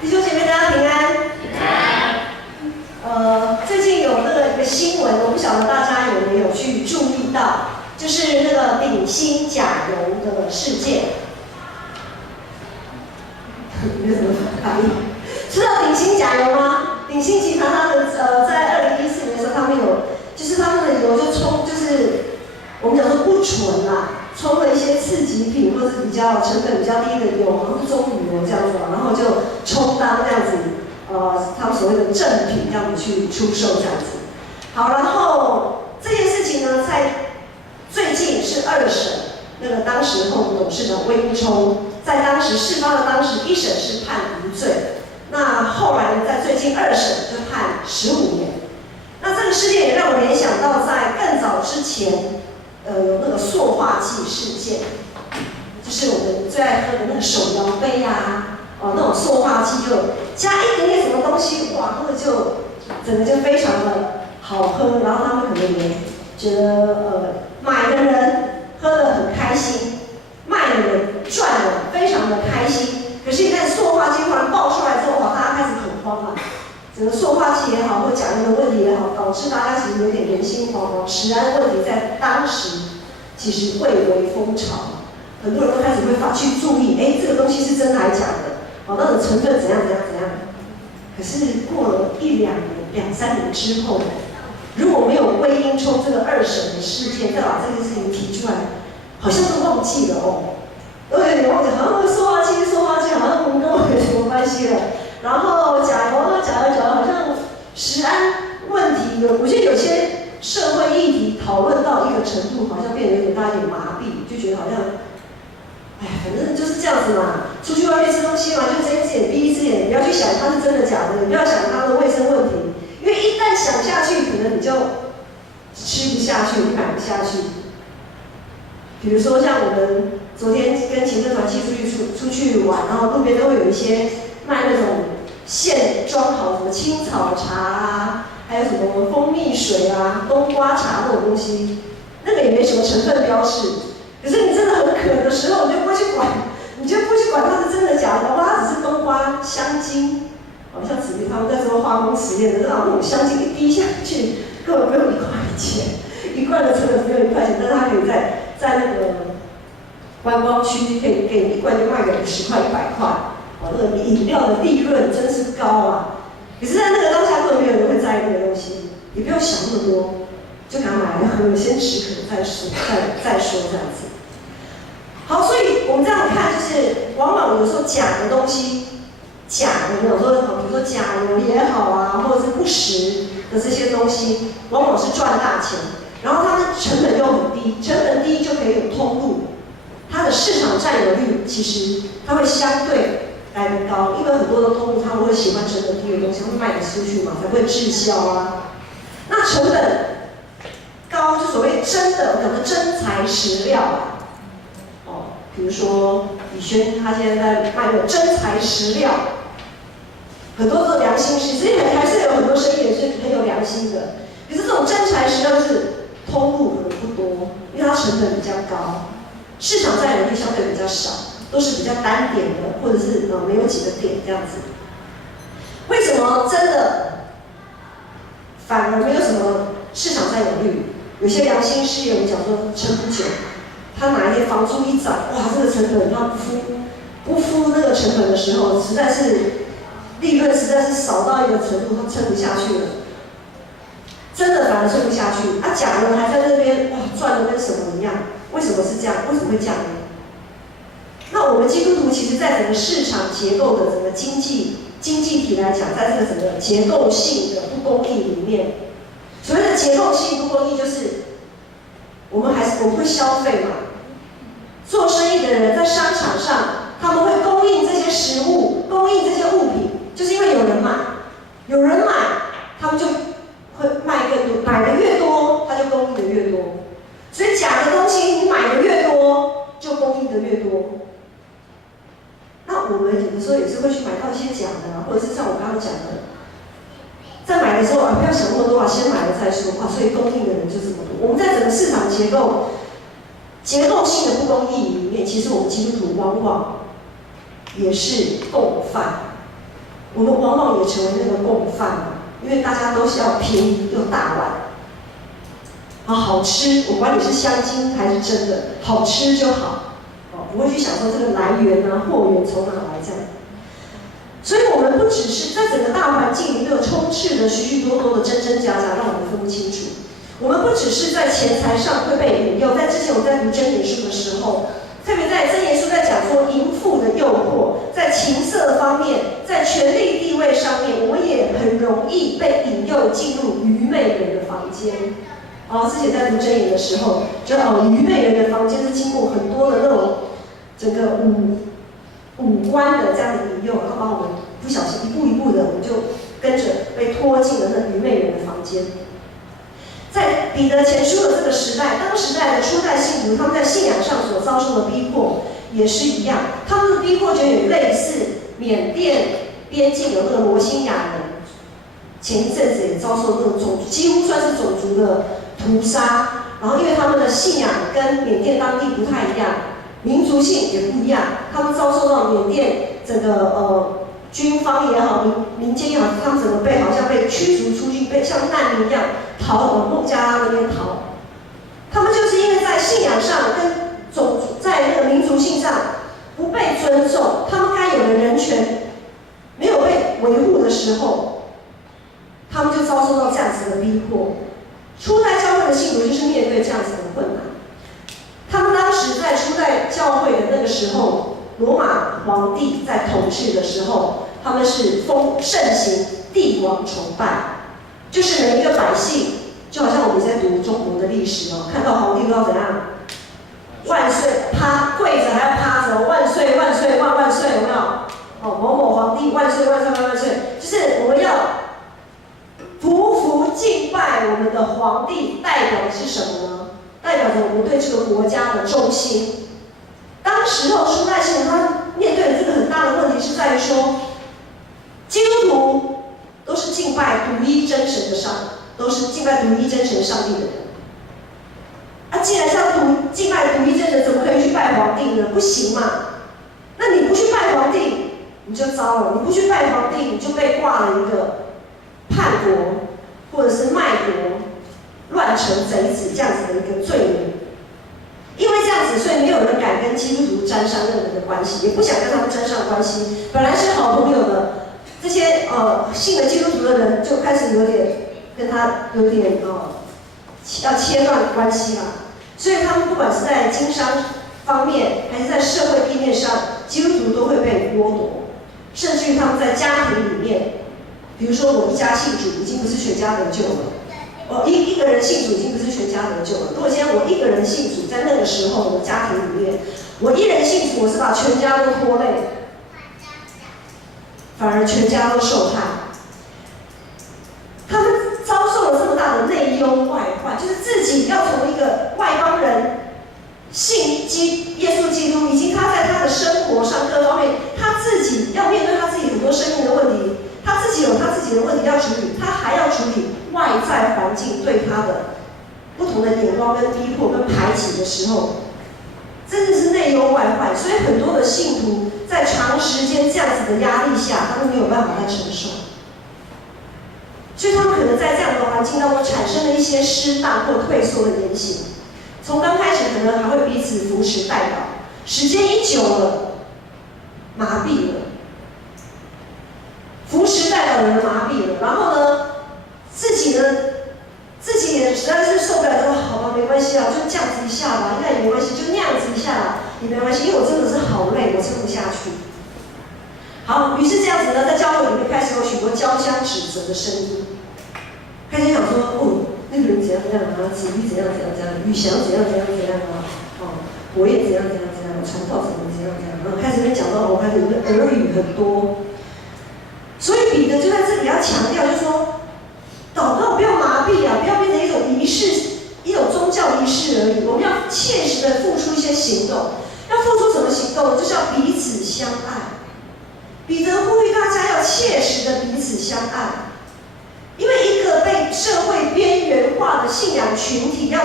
弟兄姐妹，大家平安。最近有一个新闻，我不晓得大家有没有去注意到，就是那个鼎新甲油的事件。没有什么反应。知道鼎新甲油吗？鼎新集团它的在2014年的时候，他们的油就冲，就是我们讲说不纯啦。冲了一些次级品，或是比较成本比较低的油，好像是棕榈油这样子，然后就充当这样子，他们所谓的正品这样子去出售这样子。好，然后这件事情呢，在最近是2审，那个当时候董事长魏应充，在当时事发的当时1审是判无罪，那后来呢，在最近2审就判15年。那这个事件也让我联想到在更早之前。有那个塑化剂事件，就是我们最爱喝的那个手摇杯啊，那种塑化剂就加一点点什么东西，哇，那个就整个就非常的好喝，然后他们可能也觉得买的人喝得很开心，卖的人赚了非常的开心。可是你看塑化剂忽然爆出来之后，哇，大家开始恐慌了。整个塑化剂也好，或甲油的问题也好，导致大家其实有点人心惶惶。食安问题在当时其实蔚为风潮，很多人都开始会去注意，这个东西是真的还是假的？那种成分怎样。可是过了1、2年、2、3年之后，如果没有魏应充这个2审的事件，再把这件事情提出来，好像都忘记了哦。都有点忘记，好像塑化剂好像跟我没什么关系了。然后甲油好像食安问题我觉得有些社会议题讨论到一个程度，好像变得有点大家有点麻痹，就觉得好像，反正就是这样子嘛。出去外面吃东西嘛，就睁一只眼闭一只眼，你不要去想它是真的假的，你不要想它的卫生问题，因为一旦想下去，可能你就吃不下去，你买不下去。比如说像我们昨天跟行政团契出去玩，然后路边都会有一些卖那种现装好什么青草茶啊，还有什么蜂蜜水啊、冬瓜茶那种东西，那个也没什么成分标示。可是你真的很渴的时候，你就不会去管它是真的假的，它只是冬瓜香精，好像他们在做化工实验的，那种香精一滴下去，根本不用1块钱，1罐的成本只有1块钱，但是它可以在那个观光区可以给你1罐就卖个50块、100块。那个饮料的利润真是高啊！可是，在那个当下，根本没有人会在意那个东西，也不用想那么多，就给他买来喝，先止渴再说这样子。好，所以我们这样看，就是往往有时候假的东西，有时候比如说甲油也好啊，或者是不实的这些东西，往往是赚大钱，然后它的成本又很低，成本低就可以有通路，它的市场占有率其实它会相对来得高，因为很多的通路他们会喜欢成本低的东西，他们卖得出去嘛，才会滞销啊。那成本高就所谓真的真材实料啊，比如说宇轩他现在在卖的真材实料，很多都良心事，所以还是有很多生意也是很有良心的。可是这种真材实料是通路可能不多，因为它成本比较高，市场占有率相对比较少。都是比较单点的，或者是没有几个点这样子。为什么真的反而没有什么市场占有率？有些良心事业我们讲说撑不久，他哪一天房租一涨，哇，这个成本他不付那个成本的时候，实在是利润实在是少到一个程度，他撑不下去了。真的反而撑不下去，假的还在那边哇赚的跟什么一样？为什么是这样？为什么会这样呢？那我们基督徒其实在整个市场结构的整个经济体来讲，在这个整个结构性的不公义里面，所谓的结构性不公义就是我们会消费嘛，做生意的人在商场上他们会供应这些食物，供应这些物品，就是因为有人买，他们就会卖更多，买的越多，他就供应的越多，所以假的东西你买的越多，就供应的越多。那我们有的时候也是会去买到一些假的或者是像我刚刚讲的，在买的时候不要想那么多先买了再说所以供应的人就这么多。我们在整个市场结构性的不公义里面，其实我们基督徒往往也是共犯。我们往往也成为那个共犯，因为大家都是要便宜又大碗，好吃，我管你是香精还是真的，好吃就好，不会去想说这个来源啊、货源从哪来这样。所以我们不只是在整个大环境里面有充斥着许许多多的真真假假，让我们分不清楚。我们不只是在钱财上会被引诱，在之前我在读箴言书的时候，特别在箴言书在讲说淫妇的诱惑，在情色方面，在权力地位上面，我们也很容易被引诱进入愚昧人的房间。之前在读箴言的时候，就愚昧人的房间是经过很多的那种整个五官的这样的引诱，然后把我们不小心一步一步的，我们就跟着被拖进了那愚昧人的房间。在彼得前书的这个时代，当时代的初代信徒，他们在信仰上所遭受的逼迫也是一样，他们的逼迫就有类似缅甸边境有那个罗兴亚人，前一阵子也遭受那种几乎算是种族的屠杀，然后因为他们的信仰跟缅甸当地不太一样，民族性也不一样，他们遭受到缅甸整个军方也好，民间也好，他们整个好像被驱逐出去，被像难民一样往孟加拉那边逃。他们就是因为在信仰上跟在那个民族性上不被尊重，他们该有的人权没有被维护的时候，他们就遭受到这样子的逼迫。初代教会的信徒就是面对这样子的困难。他们当时在初代教会的那个时候，罗马皇帝在统治的时候，他们是盛行帝王崇拜，就是每一个百姓，就好像我们在读中国的历史看到皇帝都要怎样，万岁，跪着还要趴着，万岁万岁万万岁，有没有？某某皇帝万岁万岁万万岁，就是我们要匍匐敬拜我们的皇帝，代表的是什么呢？代表着我们对这个国家的忠心。当时候初代信徒他面对的这个很大的问题是在于说，基督徒都是敬拜独一真神的都是敬拜独一真神上帝的人。既然是要敬拜独一真神，怎么可以去拜皇帝呢？不行嘛。那你不去拜皇帝，你就糟了。你不去拜皇帝，你就被挂了一个叛国或者是卖国、乱臣贼子这样子的一个罪名。因为这样子，所以没有人敢跟基督徒沾上任何的关系，也不想跟他们沾上关系。本来是好朋友的这些信了基督徒的人，就开始有点跟他有点要切断关系啦。所以他们不管是在经商方面，还是在社会地面上，基督徒都会被剥夺。甚至于他们在家庭里面，比如说我一家信主，已经不是全家得救了。一个人信主已经不是全家得救了。如果今天我一个人信主，在那个时候我的家庭里面，我一人信主，我是把全家都拖累，反而全家都受害。他们遭受了这么大的内忧外患，就是自己要从一个外邦人信耶稣基督，以及他在他的生活上各方面，他自己要面对他自己很多生命的问题，他自己有他自己的问题要处理，他还要处理外在环境对他的不同的眼光跟逼迫跟排挤的时候，真的是内忧外患。所以很多的信徒在长时间这样子的压力下，他们没有办法再承受，所以他们可能在这样的环境当中产生了一些失当或退缩的言行。从刚开始可能还会彼此扶持带导，时间一久了，麻痹了，扶持带导的人麻痹了，然后呢，自己也实在是受不了，说好吧，没关系啊，就这样子一下吧，应该也没关系，就那样子一下吧，也没关系，因为我真的是好累，我撑不下去。好，于是这样子呢，在教会里面开始有许多交相指责的声音，开始想说，那个人怎样怎样啊，子玉怎样怎样怎样，宇翔怎样怎样怎样啊，火焰怎样怎样怎样，传道怎样怎样怎样，然后开始跟讲到开始耳语很多。所以彼得就在这里要强调，就是说，祷告不要麻痹啊，不要变成一种仪式，一种宗教仪式而已。我们要切实的付出一些行动。要付出什么行动呢？就是要彼此相爱。彼得呼吁大家要切实的彼此相爱，因为一个被社会边缘化的信仰群体，要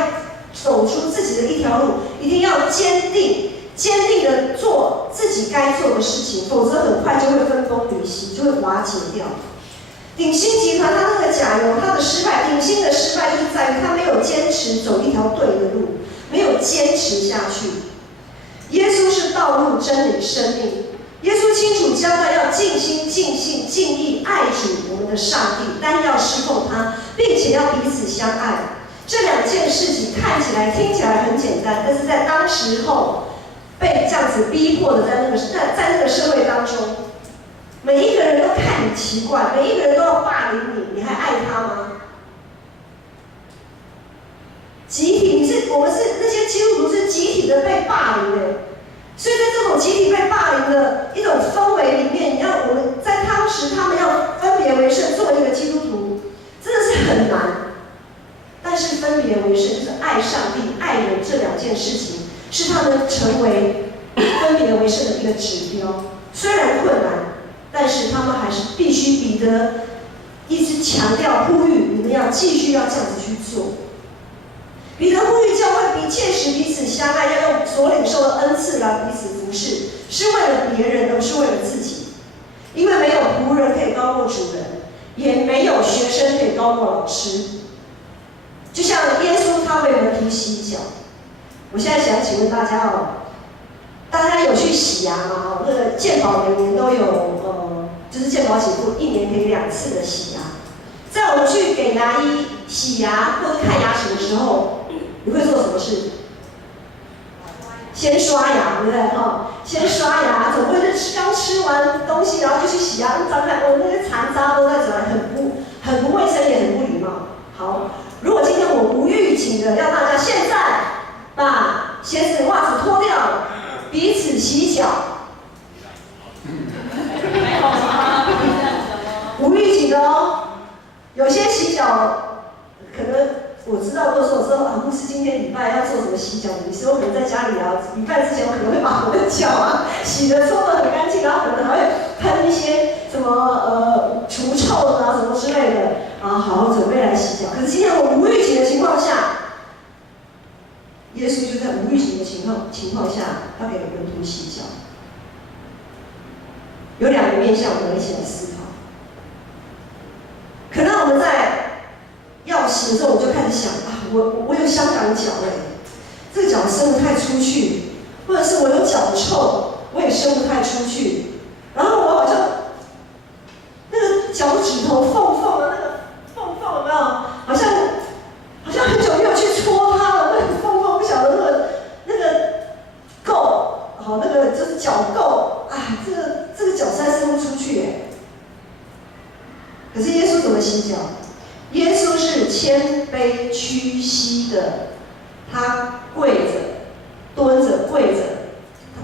走出自己的一条路，一定要坚定坚定的做自己该做的事情，否则很快就会分崩离析，就会瓦解掉。鼎新集团它那个甲油，它的失败，鼎新的失败就是在于它没有坚持走一条对的路，没有坚持下去。耶稣是道路、真理、生命。耶稣清楚交代要尽心、尽性、尽意爱主我们的上帝，单要侍奉他，并且要彼此相爱。这两件事情看起来、听起来很简单，但是在当时候被这样子逼迫的在那个社会当中，每一个人都看你奇怪，每一个人都要霸凌你，你还爱他吗？集体，我们是那些基督徒是集体的被霸凌的。所以在这种集体被霸凌的一种氛围里面，你要我们在当时他们要分别为圣，做一个基督徒，真的是很难。但是分别为圣就是爱上帝、爱人这两件事情，是他们成为分别为圣的一个指标。虽然困难，但是他们还是必须彼得一直强调呼吁，你们要继续要这样子去做。彼得呼吁教会切实彼此相爱，要用所领受的恩赐来彼此服侍，是为了别人，而不是为了自己。因为没有仆人可以高过主人，也没有学生可以高过老师。就像耶稣他为门徒洗脚，我现在想请问大家大家有去洗牙吗？那个健保每年都有就是健保给付1年可以2次的洗牙。在我们去给牙医洗牙或者看牙齿的时候，你会做什么事？先刷牙，对不对？先刷牙，总不会是刚吃完东西然后就去洗牙，张开那些残渣都在嘴里，很不卫生，也很不礼貌。好，如果今天我无预警的要大家现在把鞋子、袜子脱掉，彼此洗脚，无预警的哦。有些洗脚可能我知道，如果说我说牧师今天礼拜要做什么洗脚，有时候可能在家里礼拜之前我可能会把我的脚洗得搓得很干净，然后可能还会喷一些什么除臭的什么之类的好好准备来洗脚。可是今天我无预警的情况下，耶稣就在无预警的情况下要给门徒洗脚。有2个面向，我们一起来思考。可能我们在要洗的时候，我就开始想我有香港脚这个脚伸不太出去，或者是我有脚臭，我也伸不太出去。然后我好像那个脚趾头缝的那个缝有没有？好像很久没有去搓它了，那个缝不晓得那个垢，那个就是脚垢，这个脚实在伸不出去可是耶稣怎么洗脚？耶稣是谦卑屈膝的，他跪着、蹲着、跪着，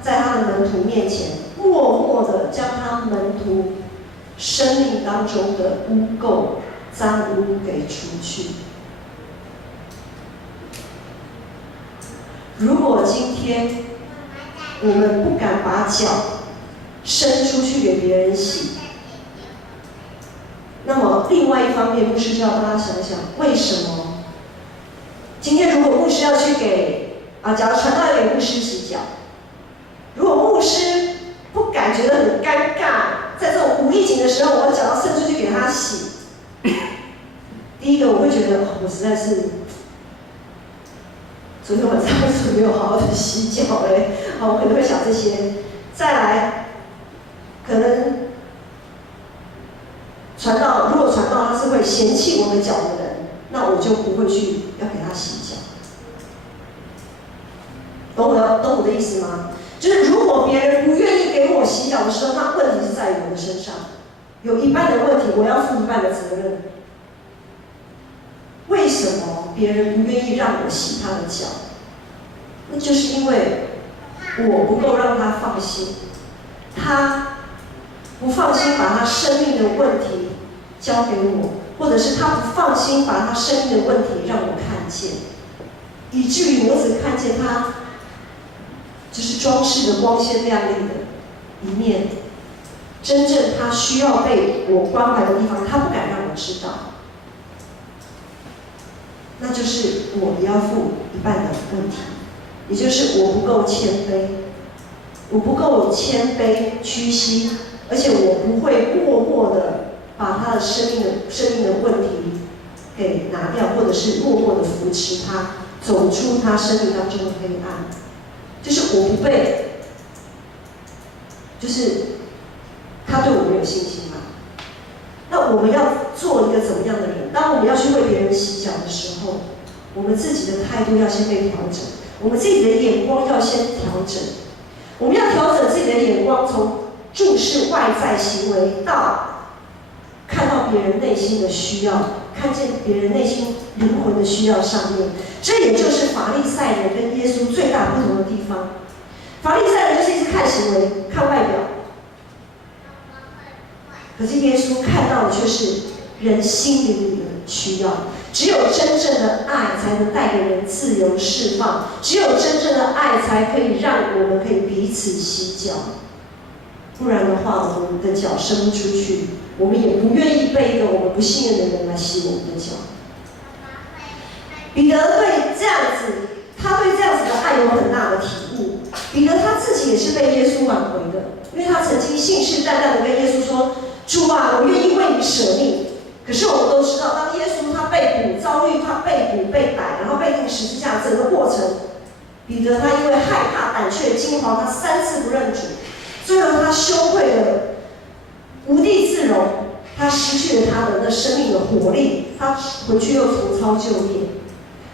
在他的门徒面前，默默的将他门徒生命当中的污垢、脏污给除去。如果今天我们不敢把脚伸出去给别人洗，那么另外一方面，牧师就要帮他想想，为什么今天如果牧师要去假如传道要给牧师洗脚，如果牧师不感觉得很尴尬，在这种无预警的时候，我脚要伸出去给他洗，第一个我会觉得我实在是昨天晚上为什么没有好好的洗脚我可能会想这些。再来，可能如果传道他是会嫌弃我的脚的人，那我就不会去要给他洗脚。懂我的意思吗？就是如果别人不愿意给我洗脚的时候，那问题是在于我的身上，有一半的问题我要负一半的责任。为什么别人不愿意让我洗他的脚？那就是因为我不够让他放心，他不放心把他生命的问题交给我，或者是他不放心把他生命的问题让我看见，以至于我只看见他就是装饰的光鲜亮丽的一面，真正他需要被我关怀的地方，他不敢让我知道。那就是我也要负一半的问题，也就是我不够谦卑，我不够谦卑屈膝，而且我不会默默的把他的生命的问题给拿掉，或者是默默的扶持他走出他生命当中的黑暗。就是我不被，就是他对我没有信心嘛。那我们要做一个怎么样的人？当我们要去为别人洗脚的时候，我们自己的态度要先被调整，我们自己的眼光要先调整。我们要调整自己的眼光，从注视外在行为到看到别人内心的需要，看见别人内心灵魂的需要上面。这也就是法利赛人跟耶稣最大不同的地方。法利赛人就是一直看行为、看外表，可是耶稣看到的却是人心灵里的需要。只有真正的爱才能带给人自由释放，只有真正的爱才可以让我们可以彼此洗脚。不然的话，我们的脚伸不出去，我们也不愿意被一个我们不信任的人来洗我们的脚。彼得对这样子，他对这样子的爱有很大的体悟。彼得他自己也是被耶稣挽回的，因为他曾经信誓旦旦的跟耶稣说：“主啊，我愿意为你舍命。”可是我们都知道，当耶稣他被捕，遭遇他被捕、被逮，然后被钉十字架整个过程，彼得他因为害怕、胆怯、惊惶，他3次不认主，最后他羞愧的无地自容，他失去了他的那生命的活力，他回去又重操旧业。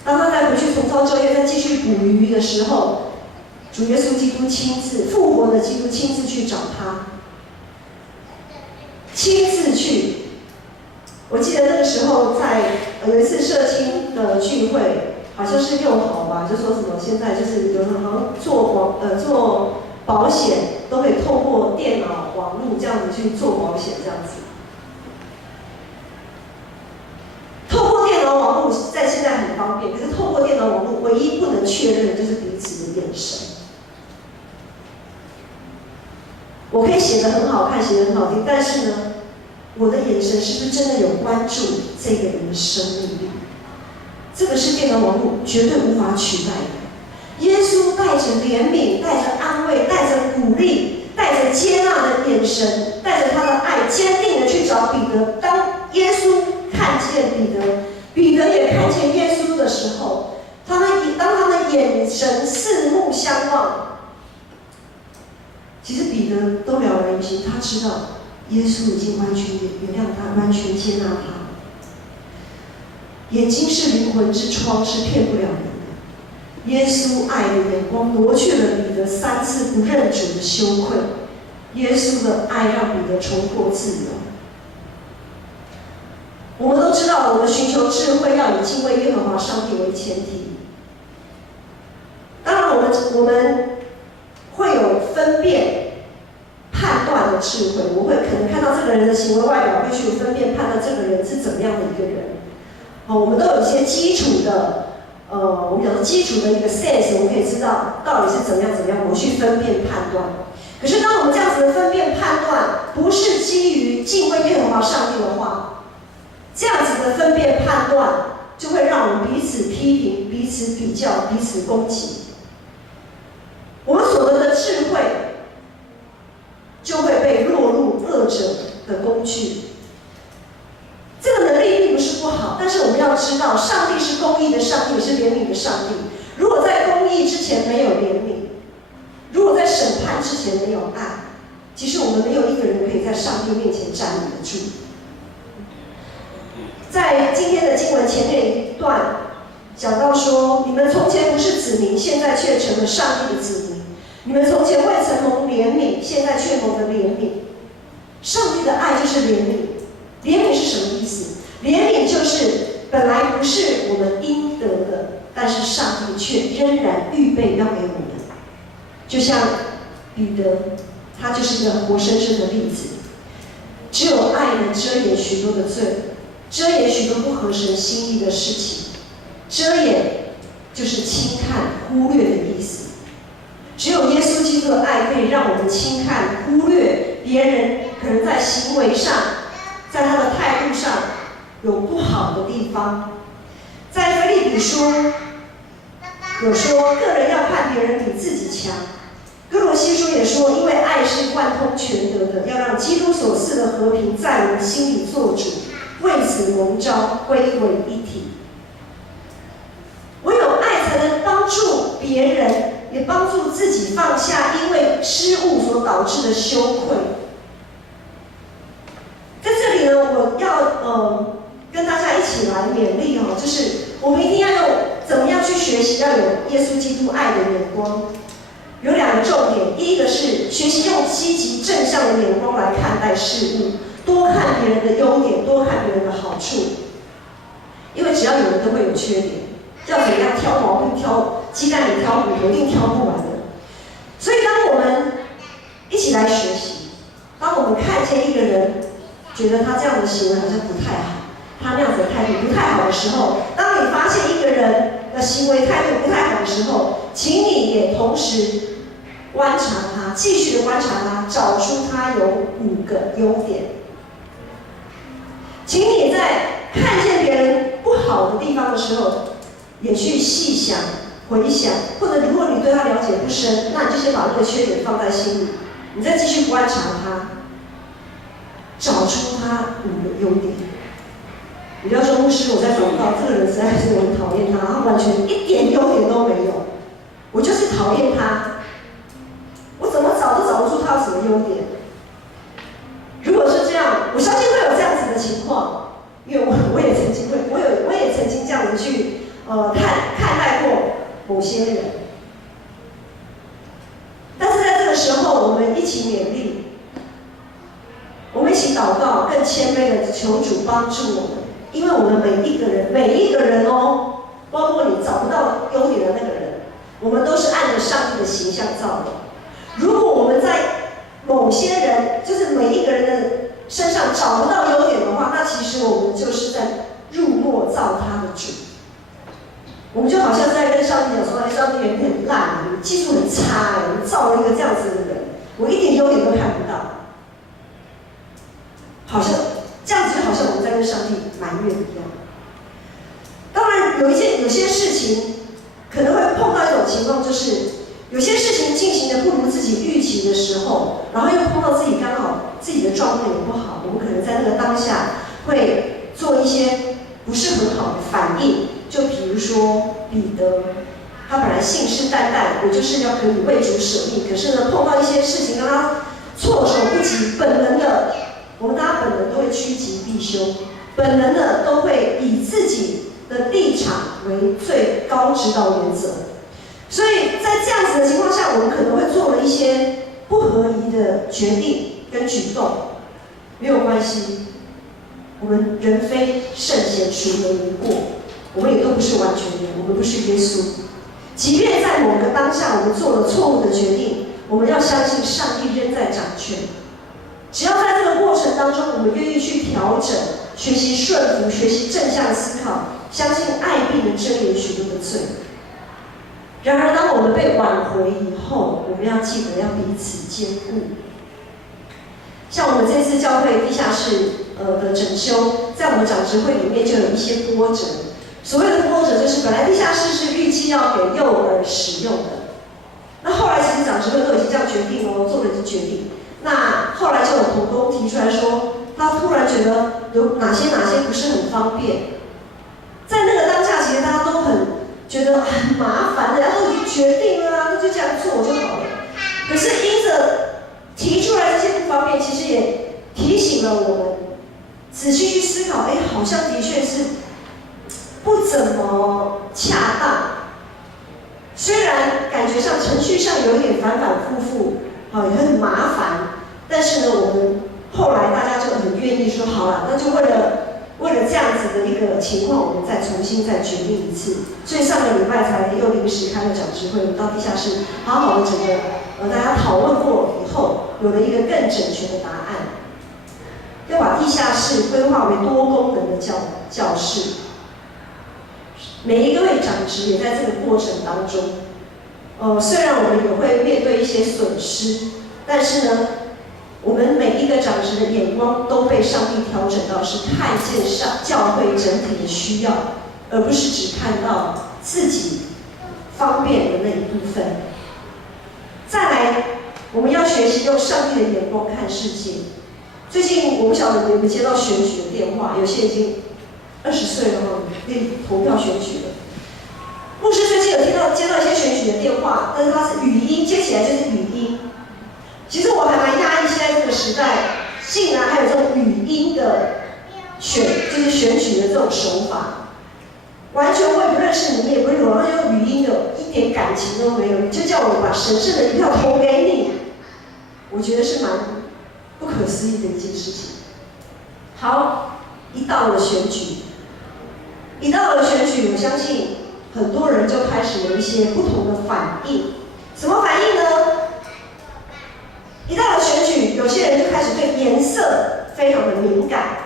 当他再回去重操旧业，再继续捕鱼的时候，主耶稣基督复活的基督亲自去找他，亲自去。我记得那个时候有一次社青的聚会，好像是6号吧，就说什么现在就是有人好像做保险都可以透过电脑、网络这样子去做保险，这样子。透过电脑、网络在现在很方便，可是透过电脑、网络唯一不能确认的就是彼此的眼神。我可以写得很好看，写得很好听，但是呢，我的眼神是不是真的有关注这个人的生命力？这个是电脑网络绝对无法取代的。耶稣带着怜悯，带着安慰，带着鼓励，带着接纳的眼神，带着他的爱，坚定的去找彼得。当耶稣看见彼得，彼得也看见耶稣的时候，当他们眼神四目相望，其实彼得都了然于心，他知道耶稣已经完全原谅他，完全接纳他。眼睛是灵魂之窗，是骗不了人的。耶稣爱的眼光夺去了彼得3次不认主的羞愧，耶稣的爱让彼得重获自由。我们都知道，我们寻求智慧要以敬畏耶和华上帝为前提。当然，我们会有分辨、判断的智慧，我会可能看到这个人的行为外表，会去分辨判断这个人是怎么样的一个人。我们都有一些基础的，我们讲基础的一个 sense， 我们可以知道到底是怎么样，我们去分辨判断。可是当我们这样子的分辨判断，不是基于敬畏耶和华上帝的话，这样子的分辨判断就会让我们彼此批评、彼此比较、彼此攻击。我们所得的智慧就会被落入恶者的工具。这个能力并不是不好，但是我们要知道，上帝是公义的上帝，也是怜悯的上帝。如果在公义之前没有怜悯，如果在审判之前没有爱，其实我们没有一个人可以在上帝面前站立得住。在今天的经文前面一段讲到说，你们从前不是子民，现在却成了上帝的子民；你们从前未曾蒙怜悯，现在却蒙了怜悯。上帝的爱就是怜悯。怜悯是什么意思？怜悯就是本来不是我们应得的，但是上帝却仍然预备要给我们。就像彼得，他就是一个活生生的例子。只有爱能遮掩许多的罪，遮掩许多不合神心意的事情。遮掩就是轻看、忽略的意思。只有耶稣基督的爱可以让我们轻看、忽略别人可能在行为上，在他的态度上有不好的地方。在腓立比书有说，个人要看别人比自己强，哥罗西书也说，因为爱是贯通全德的，要让基督所赐的和平在我们心里做主，为此蒙召归为一体。唯有爱才能帮助别人，也帮助自己放下因为失误所导致的羞愧。在这里呢，我要跟大家一起来勉励哦，就是我们一定要用怎么样去学习，要有耶稣基督爱的眼光。有2个重点，第一个是学习用积极正向的眼光来看待事物，多看别人的优点，多看别人的好处。因为只要有人都会有缺点，要怎样挑毛病、挑鸡蛋里挑骨头，一定挑不完的。所以当我们一起来学习，当我们看见一个人，觉得他这样的行为好像不太好，他那样子的态度不太好的时候，当你发现一个人的行为态度不太好的时候，请你也同时观察他，继续的观察他，找出他有5个优点。请你在看见别人不好的地方的时候，也去细想、回想，或者如果你对他了解不深，那你就先把那个缺点放在心里，你再继续观察他，找出他5个优点。你不要说牧师，我在找不到这个人，实在是我很讨厌他，他完全一点优点都没有，我就是讨厌他，我怎么找都找不出他有什么优点。如果是这样，我相信会有这样子的情况，因为我也曾经我也曾经这样子去看待过某些人。但是在这个时候，我们一起勉励，我们一起祷告，更谦卑的求主帮助我们。因为我们每一个人哦，包括你找不到优点的那个人，我们都是按着上帝的形象造的。如果我们在某些人，就是每一个人的身上找不到优点的话，那其实我们就是在入末造他的主。我们就好像在跟上帝讲说：“上帝你很烂，你技术很差，你造了一个这样子的人，我一点优点都看不到。”好像这样子，就好像我们在跟上帝埋怨一样。当然，有些事情可能会碰到一种情况，就是有些事情进行的不如自己预期的时候，然后又碰到自己刚好自己的状况也不好，我们可能在那个当下会做一些不是很好的反应。就比如说彼得，他本来信誓旦旦，我就是要可以为主舍命，可是呢，碰到一些事情让他措手不及，本能的，我们大家本能都会趋吉避凶，本能的都会以自己的立场为最高指导原则。所以在这样子的情况下，我们可能会做了一些不合宜的决定跟举动，没有关系，我们人非圣贤，孰能无过？我们也都不是完全人，我们不是耶稣。即便在某个当下我们做了错误的决定，我们要相信上帝仍在掌权。只要在这个过程当中，我们愿意去调整、学习顺服、学习正向思考，相信爱必能遮掩许多的罪。然而，当我们被挽回以后，我们要记得要彼此兼顾。像我们这次教会地下室的整修，在我们长执会里面就有一些波折。所谓的波折，就是本来地下室是预计要给幼儿使用的，那后来其实长执会都已经这样决定了，做了一个决定。那后来就有同工提出来说，他突然觉得有哪些不是很方便。在那个当下，其实大家都很觉得很麻烦的，然后已经决定了啊，那就这样做就好了。可是因着提出来这些不方便，其实也提醒了我们仔细去思考，好像的确是不怎么恰当。虽然感觉上程序上有一点反反复复，也很麻烦，但是呢，我们后来大家就很愿意说，好了，那就为了这样子的一个情况，我们再重新再决定一次。所以上个礼拜才又临时开了讲执会，我们到地下室好好的整个大家讨论过以后，有了一个更整全的答案，要把地下室规划为多功能的教室。每一位长执也在这个过程当中，虽然我们也会面对一些损失，但是呢，我们每一个长执的眼光都被上帝调整到是看见教会整体的需要，而不是只看到自己方便的那一部分。再来，我们要学习用上帝的眼光看世界。最近我不晓得你有没有接到选举的电话，有些已经20岁了哈，可以投票选举了。牧师最近有接到一些选举的电话，但是它是语音，接起来就是语音。其实我还蛮讶异，现在这个时代竟然还有这种语音的就是选举的这种手法，完全我也不认识你，也不认我，然后用语音的一点感情都没有，你就叫我把神圣的一票投给你，我觉得是蛮不可思议的一件事情。好，一到了选举，我相信很多人就开始有一些不同的反应。什么反应呢？一到了选举，有些人就开始对颜色非常的敏感。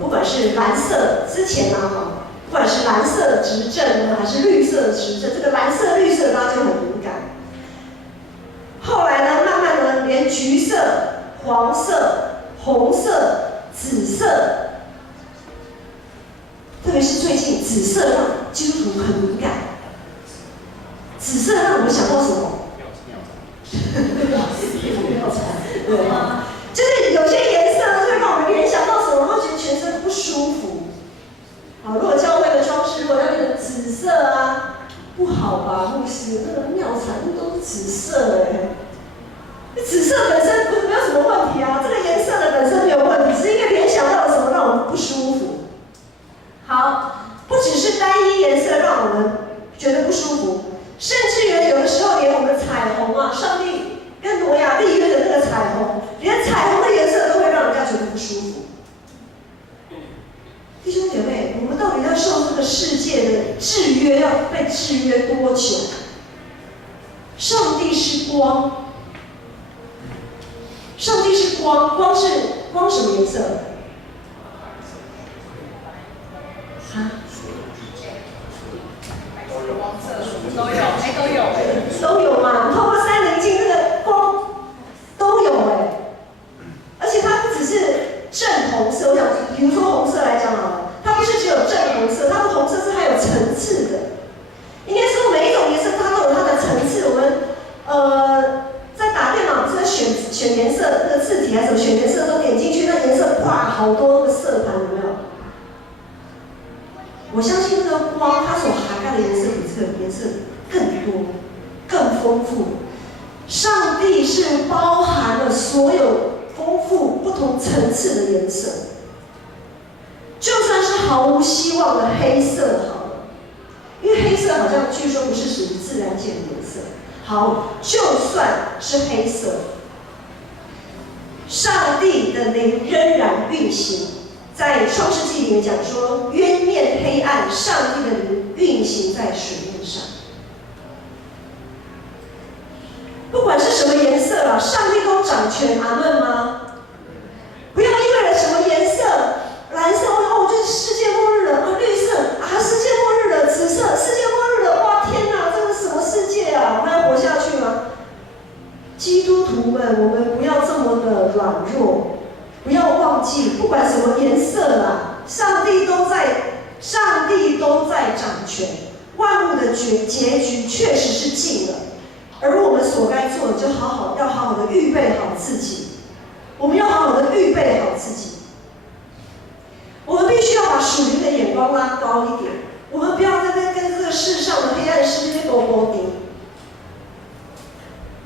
不管是蓝色之前不管是蓝色执政呢，还是绿色执政，这个蓝色、绿色大家就很敏感。后来呢，慢慢的连橘色、黄色、红色、紫色，特别是最近紫色让基督徒很敏感。紫色让我们想到什么？对，就是有些颜色呢，会让我们联想到什么，然后觉得全身不舒服。好，如果教会的装饰如果要变成紫色不好吧？牧师，那个庙产都是紫色紫色本身不是没有什么问题这个颜色的本身没有问题，是因为联想到了什么让我们不舒服。好，不只是单一颜色让我们觉得不舒服，甚至于有的时候连我们的彩虹上帝跟挪亚立约的那个彩虹，连彩虹的颜色都会让人家觉得不舒服。弟兄姐妹，我们到底要受这个世界的制约，要被制约多久？上帝是光，上帝是光，光什么颜色？都有嘛？透过三棱镜，那个光都有而且它不只是正红色，我想，比如说红色来讲好了，它不是只有正红色，它的红色是还有层次的。应该说每一种颜色它都有它的层次。我们在打电脑不是在选颜色，那个字体还是什么选颜色的时候，点进去那颜色好多个色盘，有没有？我相信那个光它所涵盖的颜色比这个颜色更多、更丰富。上帝是包含了所有丰富不同层次的颜色，就算是毫无希望的黑色好了，因为黑色好像据说不是属于自然界的颜色。好，就算是黑色，上帝的灵仍然运行。在创世纪里面讲说，渊面黑暗，上帝的灵运行在水面上。不管是什么颜色上帝都掌权，阿们吗？不要因为了什么颜色，蓝色就是世界末日了绿色世界末日了，紫色世界末日了，哇天哪，这是什么世界我们要活下去吗？基督徒们，我们不要这么的软弱。不要忘记，不管什么颜色上帝都在掌权，万物的结局确实是近了。而我们所该做的，就要好好的预备好自己。我们要好好的预备好自己。我们必须要把属灵的眼光拉高一点。我们不要在那跟这个世上的黑暗世界勾勾顶。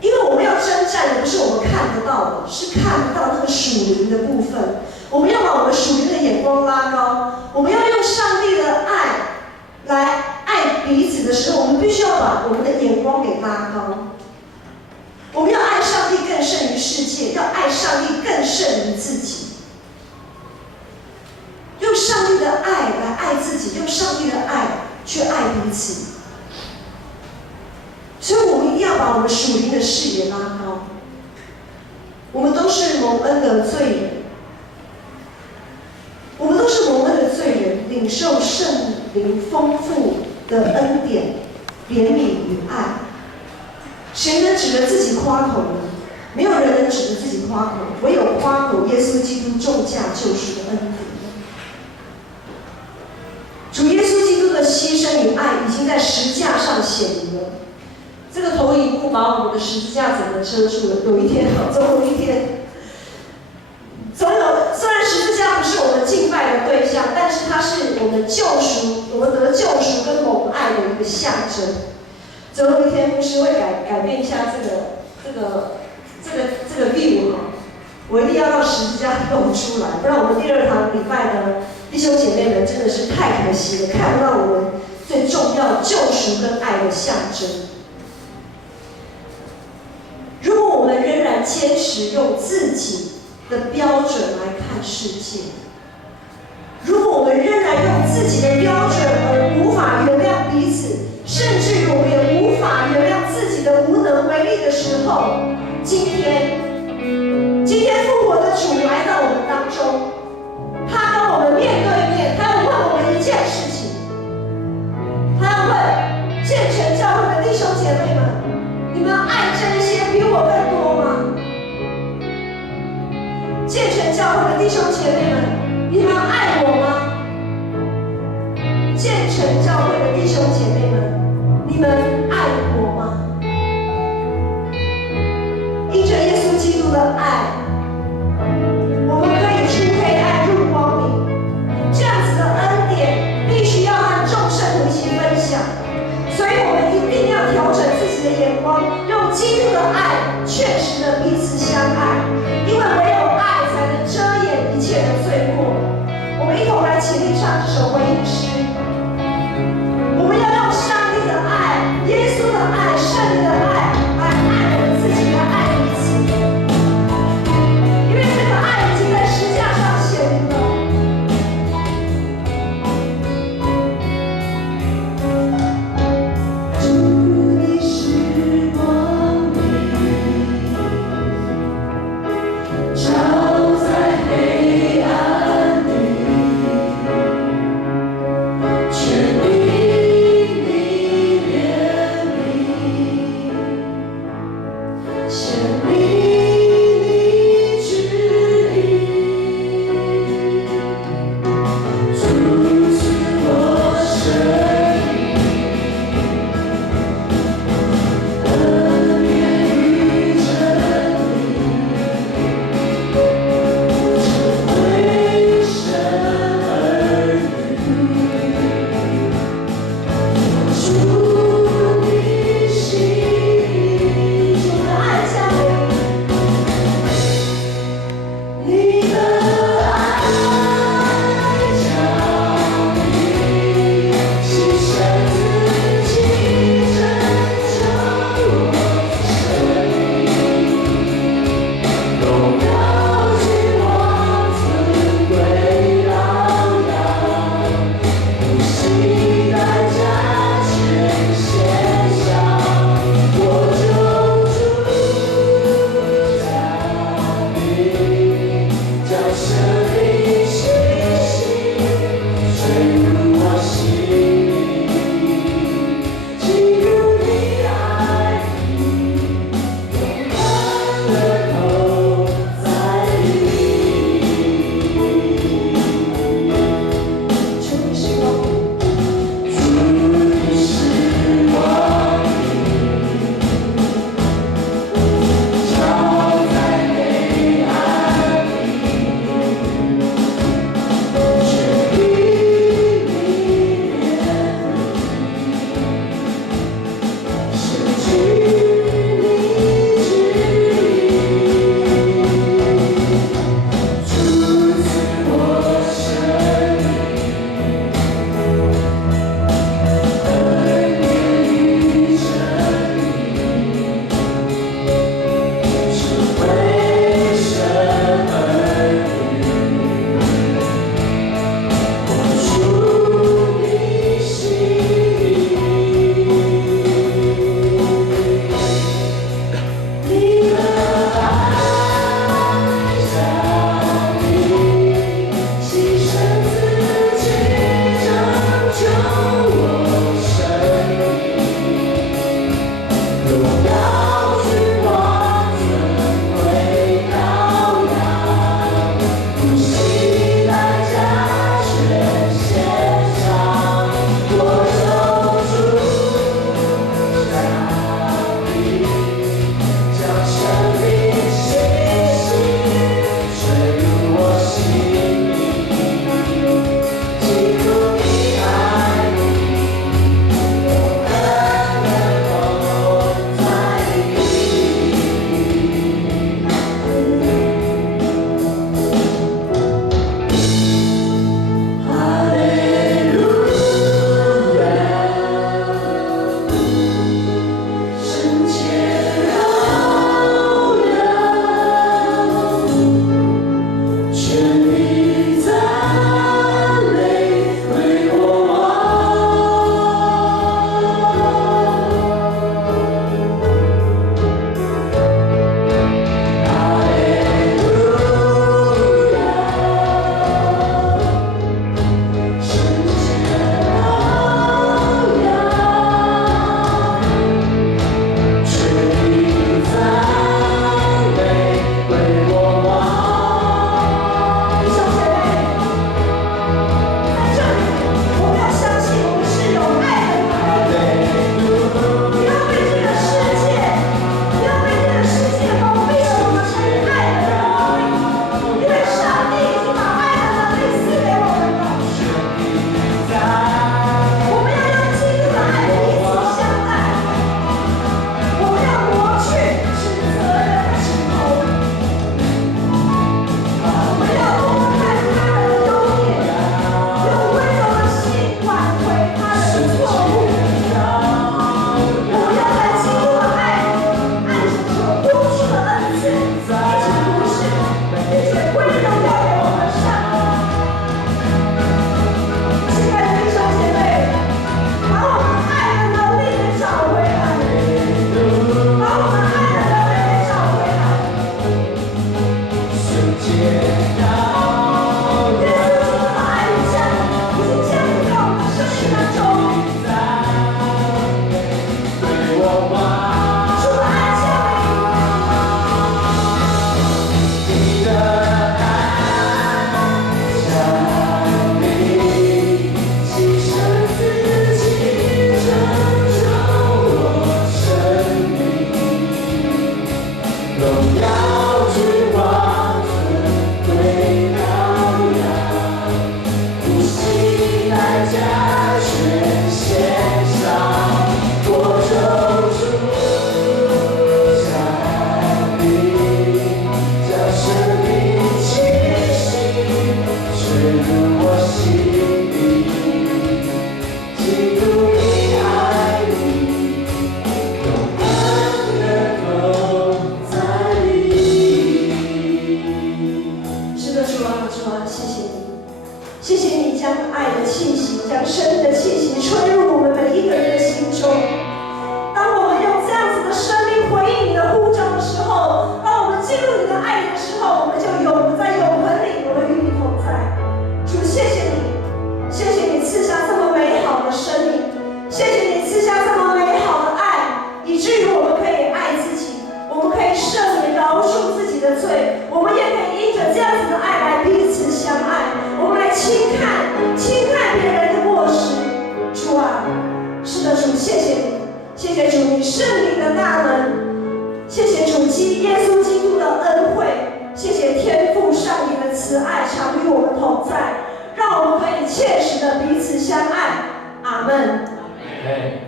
因为我们要征战的不是我们看得到的，是看不到那个属灵的部分。我们要把我们属灵的眼光拉高，我们要用上帝的爱来爱彼此的时候，我们必须要把我们的眼光给拉高。我们要爱上帝更胜于世界，要爱上帝更胜于自己。用上帝的爱来爱自己，用上帝的爱去爱彼此。所以我们一定要把我们属灵的视野拉高。我们都是蒙恩的罪人，我们都是蒙恩的罪人，领受圣灵丰富的恩典、怜悯与爱。谁能指着自己夸口呢？没有人能指着自己夸口，唯有夸口耶稣基督重价救赎的恩典。主耶稣基督的牺牲与爱已经在十架上显明了。这个投影幕把我们的十字架整个遮住了。有一天，总有一天，虽然十字架不是我们敬拜的对象，但是它是我们救赎、我们得救赎跟蒙爱的一个象征。总有一天，牧师会改变一下这个 view 哈。我一定要让十字架露出来，不然我们第二堂礼拜呢，弟兄姐妹们真的是太可惜了，看不到我们最重要救赎跟爱的象征。如果我们仍然坚持用自己的标准来看世界，如果我们仍然用自己的标准而无法原谅彼此，甚至于我们也无法原谅自己的无能为力的时候，今天复活的主来到我们当中，他跟我们面对面，他要问我们一件事情，他要问建成教会的弟兄姐妹们，你们爱这些比我更多吗？建成教会的弟兄姐妹们，你们爱我吗？建成教会的弟兄姐妹们，你们爱我吗？因着耶稣基督的爱，我们可以出黑暗入光明，这样子的恩典必须要和众圣徒一起分享。所以我们一定要调整自己的眼光，用基督的爱确实的彼此相爱，因为唯有爱才能遮掩一切的罪过。我们一同来起立唱这首回应诗。我们要用上帝的爱、耶稣的爱、圣灵的爱来爱我们自己，来爱彼此。的主，谢谢你，谢谢主你圣灵的大能，谢谢主耶稣基督的恩惠，谢谢天父上帝的慈爱常与我们同在，让我们可以切实的彼此相爱。阿们。